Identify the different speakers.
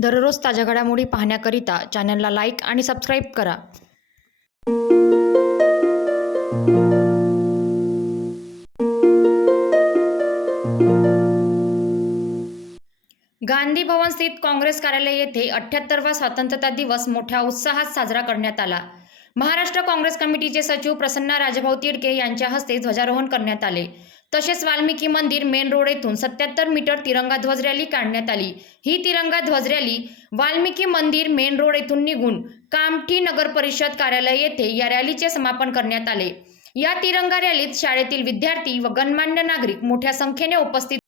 Speaker 1: दररोज ताज्या घडामोडी पाहण्याकरिता चॅनलला लाईक आणि सबस्क्राईब करा. गांधी भवन स्थित काँग्रेस कार्यालय येथे अठ्ठ्याहत्तरवा स्वातंत्र्यता दिवस मोठ्या उत्साहात साजरा करण्यात आला. महाराष्ट्र काँग्रेस कमिटीचे सचिव प्रसन्न राजभाऊ तिडके यांच्या हस्ते ध्वजारोहण करण्यात आले. तसेच वाल्मिकी मंदिर मेन रोड येथून सत्याहत्तर मीटर तिरंगा ध्वज रॅली काढण्यात आली. ही तिरंगा ध्वज रॅली वाल्मिकी मंदिर मेन रोड येथून निघून कामठी नगर परिषद कार्यालय येथे या रॅलीचे समापन करण्यात आले. या तिरंगा रॅलीत शाळेतील विद्यार्थी व गणमान्य नागरिक मोठ्या संख्येने उपस्थित